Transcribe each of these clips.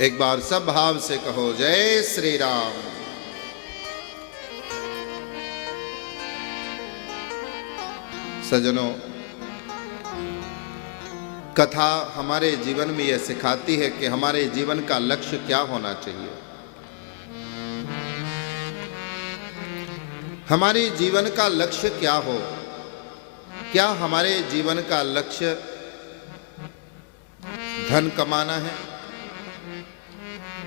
एक बार सब भाव से कहो जय श्री राम। सज्जनों, कथा हमारे जीवन में यह सिखाती है कि हमारे जीवन का लक्ष्य क्या होना चाहिए। हमारे जीवन का लक्ष्य क्या हो? क्या हमारे जीवन का लक्ष्य धन कमाना है?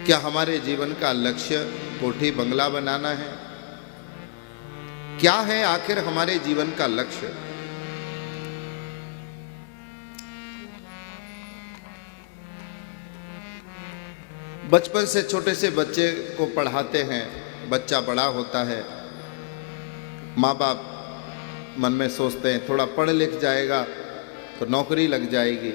क्या हमारे जीवन का लक्ष्य कोठी बंगला बनाना है? क्या है आखिर हमारे जीवन का लक्ष्य? बचपन से छोटे से बच्चे को पढ़ाते हैं, बच्चा बड़ा होता है, माँ बाप मन में सोचते हैं थोड़ा पढ़ लिख जाएगा तो नौकरी लग जाएगी,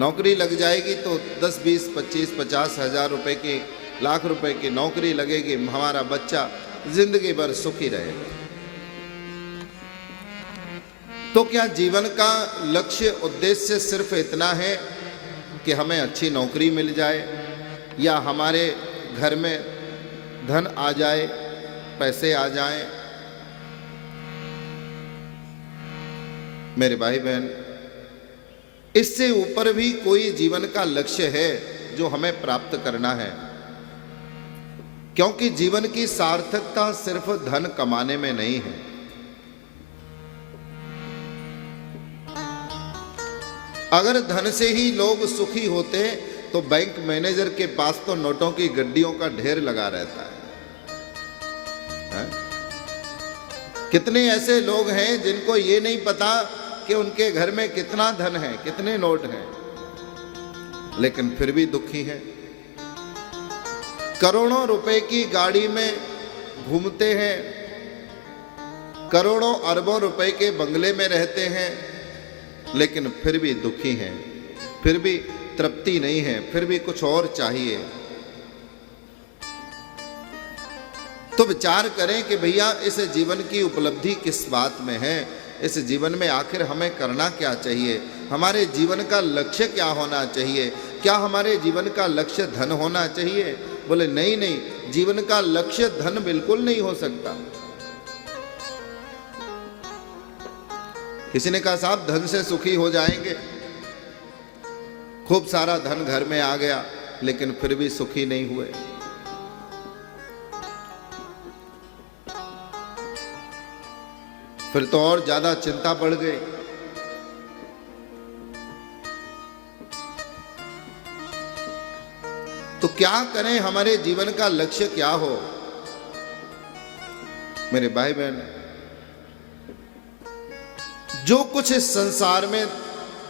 नौकरी लग जाएगी तो 10, 20, 25, 50 हजार रुपए की, लाख रुपए की नौकरी लगेगी, हमारा बच्चा जिंदगी भर सुखी रहेगा। तो क्या जीवन का लक्ष्य उद्देश्य सिर्फ इतना है कि हमें अच्छी नौकरी मिल जाए या हमारे घर में धन आ जाए, पैसे आ जाएं? मेरे भाई बहन, इससे ऊपर भी कोई जीवन का लक्ष्य है जो हमें प्राप्त करना है, क्योंकि जीवन की सार्थकता सिर्फ धन कमाने में नहीं है। अगर धन से ही लोग सुखी होते तो बैंक मैनेजर के पास तो नोटों की गड्डियों का ढेर लगा रहता है? कितने ऐसे लोग हैं जिनको ये नहीं पता कि उनके घर में कितना धन है, कितने नोट हैं, लेकिन फिर भी दुखी हैं। करोड़ों रुपए की गाड़ी में घूमते हैं, करोड़ों अरबों रुपए के बंगले में रहते हैं, लेकिन फिर भी दुखी हैं, फिर भी तृप्ति नहीं है, फिर भी कुछ और चाहिए। तो विचार करें कि भैया इस जीवन की उपलब्धि किस बात में है, इस जीवन में आखिर हमें करना क्या चाहिए, हमारे जीवन का लक्ष्य क्या होना चाहिए? क्या हमारे जीवन का लक्ष्य धन होना चाहिए? बोले नहीं नहीं, जीवन का लक्ष्य धन बिल्कुल नहीं हो सकता। किसी ने कहा साहब धन से सुखी हो जाएंगे, खूब सारा धन घर में आ गया लेकिन फिर भी सुखी नहीं हुए। फिर तो और ज्यादा चिंता बढ़ गई। तो क्या करें, हमारे जीवन का लक्ष्य क्या हो? मेरे भाई बहन, जो कुछ इस संसार में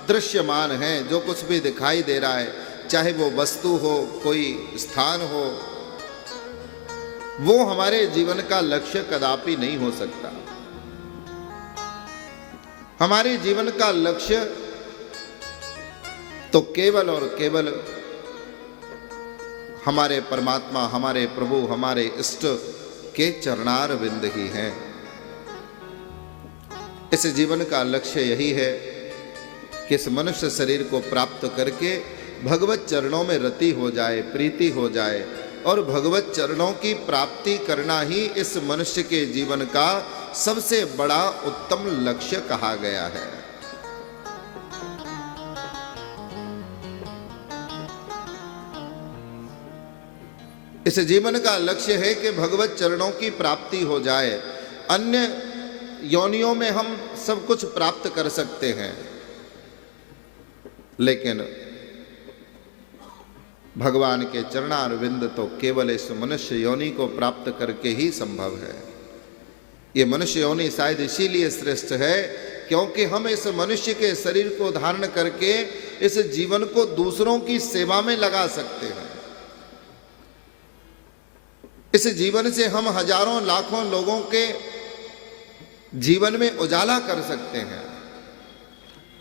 दृश्यमान है, जो कुछ भी दिखाई दे रहा है, चाहे वो वस्तु हो, कोई स्थान हो, वो हमारे जीवन का लक्ष्य कदापि नहीं हो सकता। हमारे जीवन का लक्ष्य तो केवल और केवल हमारे परमात्मा, हमारे प्रभु, हमारे इष्ट के चरणार विंद ही हैं। इस जीवन का लक्ष्य यही है कि इस मनुष्य शरीर को प्राप्त करके भगवत चरणों में रति हो जाए, प्रीति हो जाए, और भगवत चरणों की प्राप्ति करना ही इस मनुष्य के जीवन का सबसे बड़ा उत्तम लक्ष्य कहा गया है। इस जीवन का लक्ष्य है कि भगवत चरणों की प्राप्ति हो जाए। अन्य योनियों में हम सब कुछ प्राप्त कर सकते हैं, लेकिन भगवान के चरणारविंद तो केवल इस मनुष्य योनि को प्राप्त करके ही संभव है। ये मनुष्य योनि शायद इसीलिए श्रेष्ठ है क्योंकि हम इस मनुष्य के शरीर को धारण करके इस जीवन को दूसरों की सेवा में लगा सकते हैं। इस जीवन से हम हजारों लाखों लोगों के जीवन में उजाला कर सकते हैं,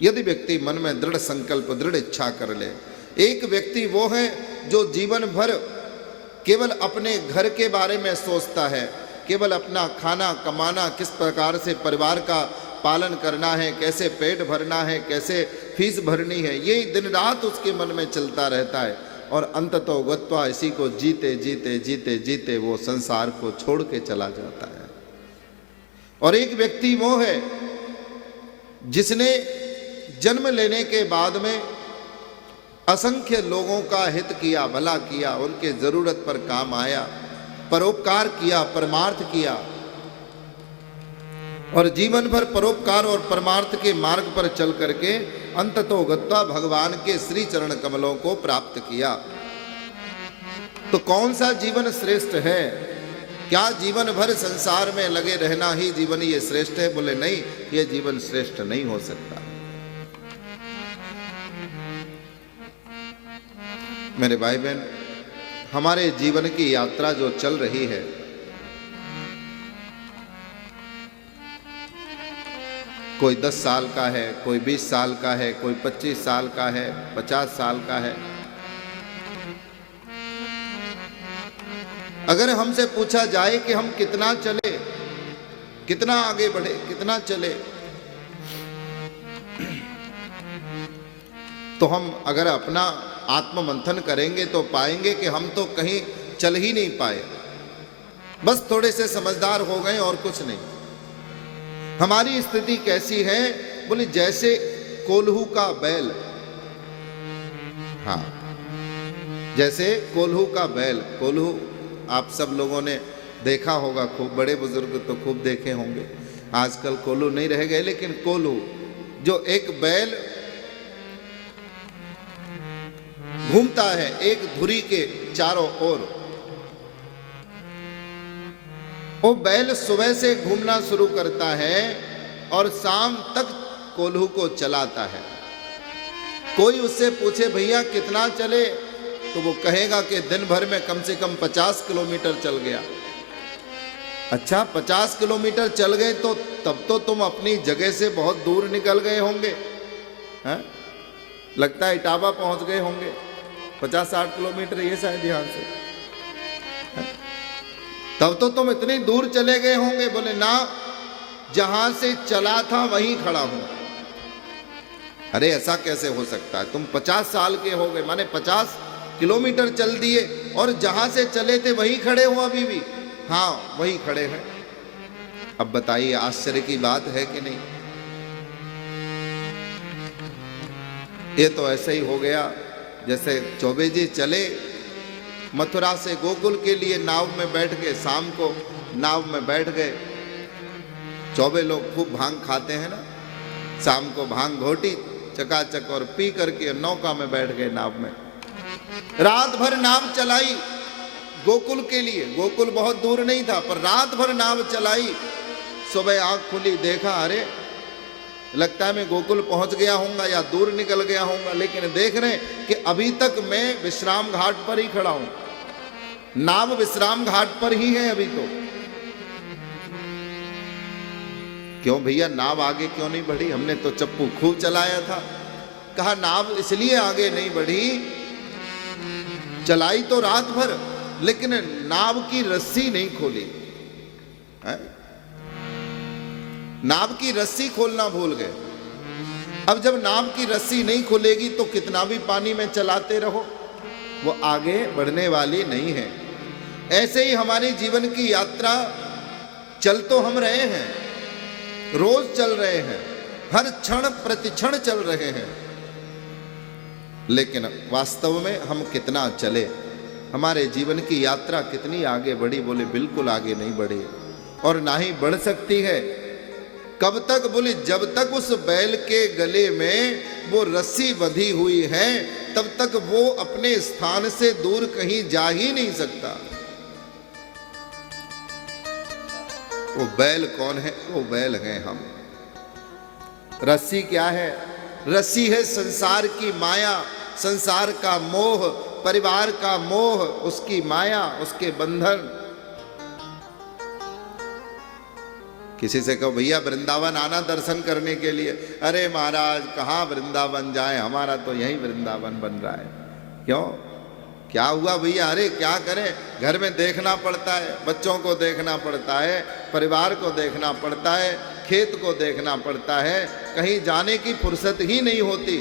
यदि व्यक्ति मन में दृढ़ संकल्प, दृढ़ इच्छा कर ले। एक व्यक्ति वो है जो जीवन भर केवल अपने घर के बारे में सोचता है, केवल अपना खाना कमाना, किस प्रकार से परिवार का पालन करना है, कैसे पेट भरना है, कैसे फीस भरनी है, ये दिन रात उसके मन में चलता रहता है। और अंततो गत्वा इसी को जीते जीते जीते जीते वो संसार को छोड़ के चला जाता है। और एक व्यक्ति वो है जिसने जन्म लेने के बाद में असंख्य लोगों का हित किया, भला किया, उनके जरूरत पर काम आया, परोपकार किया, परमार्थ किया और जीवन भर परोपकार और परमार्थ के मार्ग पर चल करके अंततो गत्वा भगवान के श्री चरण कमलों को प्राप्त किया। तो कौन सा जीवन श्रेष्ठ है? क्या जीवन भर संसार में लगे रहना ही जीवन ये श्रेष्ठ है? बोले नहीं, ये जीवन श्रेष्ठ नहीं हो सकता। मेरे भाई बहन, हमारे जीवन की यात्रा जो चल रही है, कोई 10 साल का है, कोई 20 साल का है, कोई 25 साल का है, 50 साल का है। अगर हमसे पूछा जाए कि हम कितना चले, कितना आगे बढ़े, कितना चले, तो हम अगर अपना आत्ममंथन करेंगे तो पाएंगे कि हम तो कहीं चल ही नहीं पाए, बस थोड़े से समझदार हो गए और कुछ नहीं। हमारी स्थिति कैसी है? बोले जैसे कोल्हू का बैल। हाँ, जैसे कोल्हू का बैल। कोल्हू आप सब लोगों ने देखा होगा, खूब बड़े बुजुर्ग तो खूब देखे होंगे। आजकल कोल्हू नहीं रह गए, लेकिन कोल्हू जो एक बैल घूमता है एक धुरी के चारों ओर। वो बैल सुबह से घूमना शुरू करता है और शाम तक कोल्हू को चलाता है। कोई उससे पूछे भैया कितना चले, तो वो कहेगा कि दिन भर में कम से कम 50 किलोमीटर चल गया। अच्छा, 50 किलोमीटर चल गए तो तब तो तुम अपनी जगह से बहुत दूर निकल गए होंगे, हैं? लगता है इटावा पहुंच गए होंगे। 50-60 किलोमीटर ये शायद ध्यान से, तब तो तुम इतनी दूर चले गए होंगे। बोले ना, जहां से चला था वहीं खड़ा हूं। अरे ऐसा कैसे हो सकता है? तुम 50 साल के हो गए, माने 50 किलोमीटर चल दिए और जहां से चले थे वहीं खड़े हो अभी भी? हाँ, वहीं खड़े हैं। अब बताइए, आश्चर्य की बात है कि नहीं? ये तो ऐसे ही हो गया जैसे चौबे जी चले मथुरा से गोकुल के लिए, नाव में बैठ के, शाम को नाव में बैठ गए। चौबे लोग खूब भांग खाते हैं ना, शाम को भांग घोटी चकाचक और पी करके नौका में बैठ गए, नाव में। रात भर नाव चलाई गोकुल के लिए। गोकुल बहुत दूर नहीं था, पर रात भर नाव चलाई। सुबह आंख खुली, देखा अरे लगता है मैं गोकुल पहुंच गया हूंगा या दूर निकल गया हूंगा, लेकिन देख रहे कि अभी तक मैं विश्राम घाट पर ही खड़ा हूं। नाव विश्राम घाट पर ही है अभी तो। क्यों भैया, नाव आगे क्यों नहीं बढ़ी? हमने तो चप्पू खूब चलाया था। कहा नाव इसलिए आगे नहीं बढ़ी, चलाई तो रात भर, लेकिन नाव की रस्सी नहीं खोली है? नाव की रस्सी खोलना भूल गए। अब जब नाव की रस्सी नहीं खुलेगी तो कितना भी पानी में चलाते रहो, वो आगे बढ़ने वाली नहीं है। ऐसे ही हमारे जीवन की यात्रा चल तो हम रहे हैं, रोज चल रहे हैं, हर क्षण प्रतिक्षण चल रहे हैं, लेकिन वास्तव में हम कितना चले? हमारे जीवन की यात्रा कितनी आगे बढ़ी? बोले बिल्कुल आगे नहीं बढ़ी, और ना ही बढ़ सकती है। कब तक? बोले जब तक उस बैल के गले में वो रस्सी बंधी हुई है, तब तक वो अपने स्थान से दूर कहीं जा ही नहीं सकता। वो बैल कौन है? वो बैल हैं हम। रस्सी क्या है? रस्सी है संसार की माया, संसार का मोह, परिवार का मोह, उसकी माया, उसके बंधन। किसी से कहो भैया वृंदावन आना दर्शन करने के लिए, अरे महाराज कहाँ वृंदावन जाए, हमारा तो यही वृंदावन बन रहा है। क्यों, क्या हुआ भैया? अरे क्या करें, घर में देखना पड़ता है, बच्चों को देखना पड़ता है, परिवार को देखना पड़ता है, खेत को देखना पड़ता है, कहीं जाने की फुर्सत ही नहीं होती।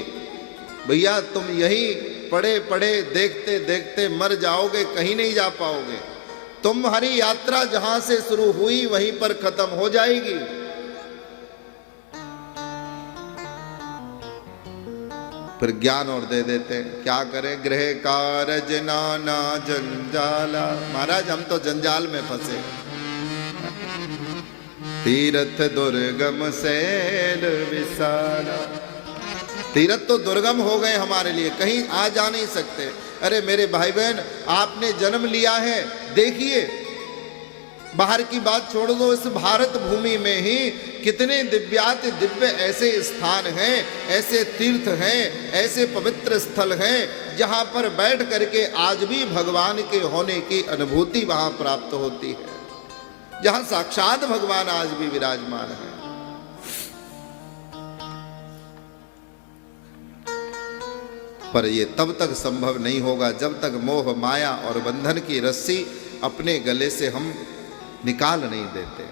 भैया तुम यही पड़े पड़े देखते देखते मर जाओगे, कहीं नहीं जा पाओगे। तुम्हारी यात्रा जहां से शुरू हुई वहीं पर खत्म हो जाएगी। फिर ज्ञान और दे देते हैं, क्या करें, गृह कारज नाना जंजाला। महाराज हम तो जंजाल में फंसे। तीर्थ दुर्गम सैल विसारा, तीर्थ तो दुर्गम हो गए हमारे लिए, कहीं आ जा नहीं सकते। अरे मेरे भाई बहन, आपने जन्म लिया है, देखिए बाहर की बात छोड़ दो, इस भारत भूमि में ही कितने दिव्याति दिव्य ऐसे स्थान हैं, ऐसे तीर्थ हैं, ऐसे पवित्र स्थल हैं जहां पर बैठ करके आज भी भगवान के होने की अनुभूति वहां प्राप्त होती है, जहां साक्षात भगवान आज भी विराजमान है। पर ये तब तक संभव नहीं होगा जब तक मोह माया और बंधन की रस्सी अपने गले से हम निकाल नहीं देते।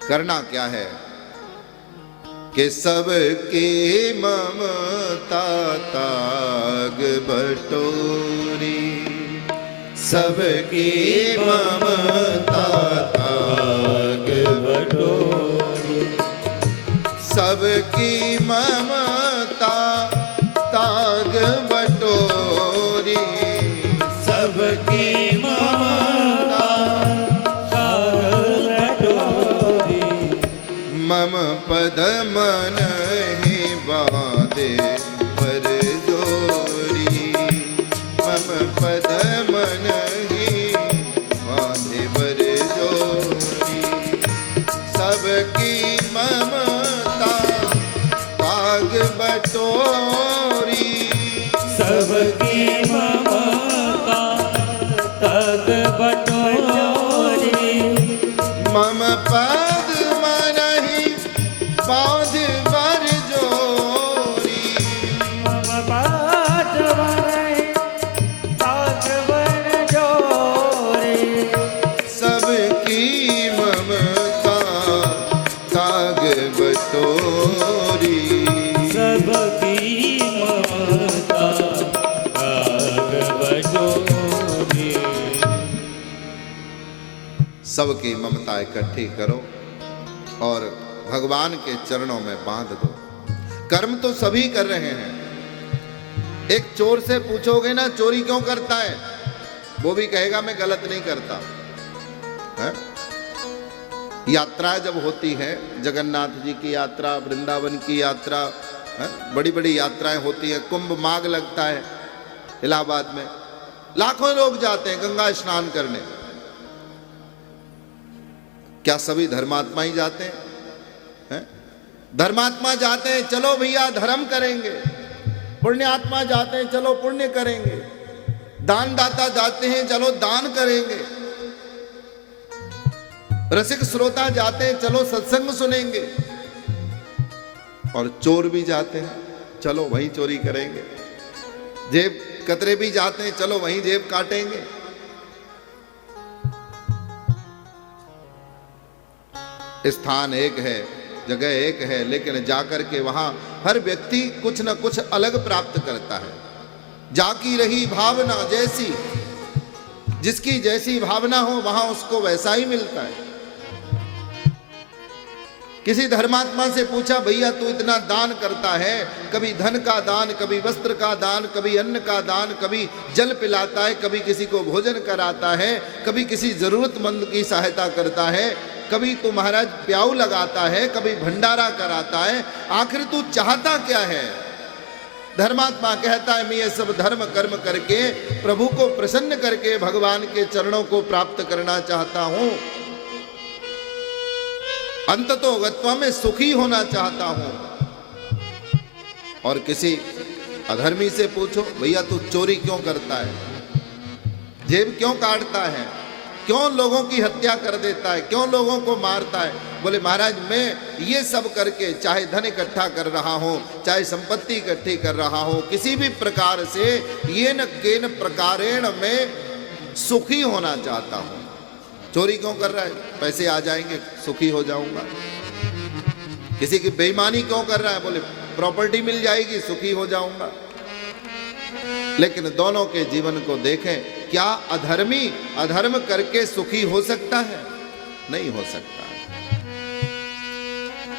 करना क्या है कि सबकी ममता ताग बटोरी, सबकी ममता ताग बटोरी, सबकी ममता ताग बटोरी, सबकी ममता ताग बटोरी, मम पद मन ही बांधे पर जोरी, मम पद मन ही बांधे पर जोरी, सबकी ममता ताग बटोरी, सबकी ममता ताग बटोरी, मम पद मन ही बांध बर जोरी, मम पद मन ही बांध बर जोरी, सबकी ममता ताग बटोरी, सबकी ममता ताग बटोरी। सबकी ममता इकट्ठी करो और भगवान के चरणों में बांध दो। कर्म तो सभी कर रहे हैं। एक चोर से पूछोगे ना चोरी क्यों करता है, वो भी कहेगा मैं गलत नहीं करता है? यात्राएं जब होती है, जगन्नाथ जी की यात्रा, वृंदावन की यात्रा, बड़ी बड़ी यात्राएं होती हैं, कुंभ माघ लगता है इलाहाबाद में, लाखों लोग जाते हैं गंगा स्नान करने। क्या सभी धर्मात्मा ही जाते हैं? धर्मात्मा जाते हैं, चलो भैया धर्म करेंगे। पुण्यात्मा जाते हैं, चलो पुण्य करेंगे। दानदाता जाते हैं, चलो दान करेंगे। रसिक श्रोता जाते हैं, चलो सत्संग सुनेंगे। और चोर भी जाते हैं, चलो वहीं चोरी करेंगे। जेब कतरे भी जाते हैं, चलो वहीं जेब काटेंगे। स्थान एक है, जगह एक है, लेकिन जाकर के वहां हर व्यक्ति कुछ न कुछ अलग प्राप्त करता है। जाकी रही भावना जैसी, जिसकी जैसी भावना हो वहां उसको वैसा ही मिलता है। किसी धर्मात्मा से पूछा, भैया तू इतना दान करता है, कभी धन का दान, कभी वस्त्र का दान, कभी अन्न का दान, कभी जल पिलाता है, कभी किसी को भोजन कराता है, कभी किसी जरूरतमंद की सहायता करता है, कभी तू महाराज प्याऊ लगाता है, कभी भंडारा कराता है, आखिर तू चाहता क्या है? धर्मात्मा कहता है मैं ये सब धर्म कर्म करके प्रभु को प्रसन्न करके भगवान के चरणों को प्राप्त करना चाहता हूं, अंततो गत्वा में सुखी होना चाहता हूं। और किसी अधर्मी से पूछो, भैया तू चोरी क्यों करता है, जेब क्यों काटता है, क्यों लोगों की हत्या कर देता है, क्यों लोगों को मारता है? बोले महाराज मैं ये सब करके चाहे धन इकट्ठा कर रहा हूं, चाहे संपत्ति इकट्ठी कर रहा हूं, किसी भी प्रकार से ये न केन प्रकारेण मैं सुखी होना चाहता हूं। चोरी क्यों कर रहा है? पैसे आ जाएंगे सुखी हो जाऊंगा। किसी की बेईमानी क्यों कर रहा है? बोले प्रॉपर्टी मिल जाएगी सुखी हो जाऊंगा। लेकिन दोनों के जीवन को देखें, क्या अधर्मी अधर्म करके सुखी हो सकता है? नहीं हो सकता।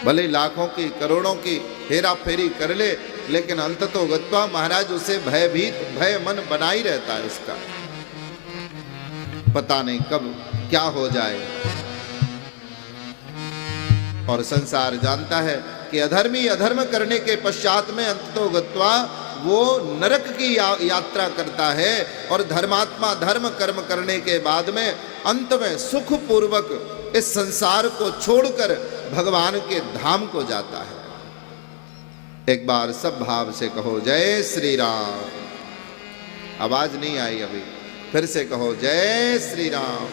भले लाखों की करोड़ों की हेरा फेरी कर ले, लेकिन अंततो गत्वा महाराज उसे भयभीत, भय मन बना ही रहता है उसका। पता नहीं कब क्या हो जाए। और संसार जानता है कि अधर्मी अधर्म करने के पश्चात में अंततो गत्वा वो नरक की यात्रा करता है, और धर्मात्मा धर्म कर्म करने के बाद में अंत में सुख पूर्वक इस संसार को छोड़कर भगवान के धाम को जाता है। एक बार सब भाव से कहो जय श्री राम। आवाज नहीं आई अभी, फिर से कहो जय श्री राम।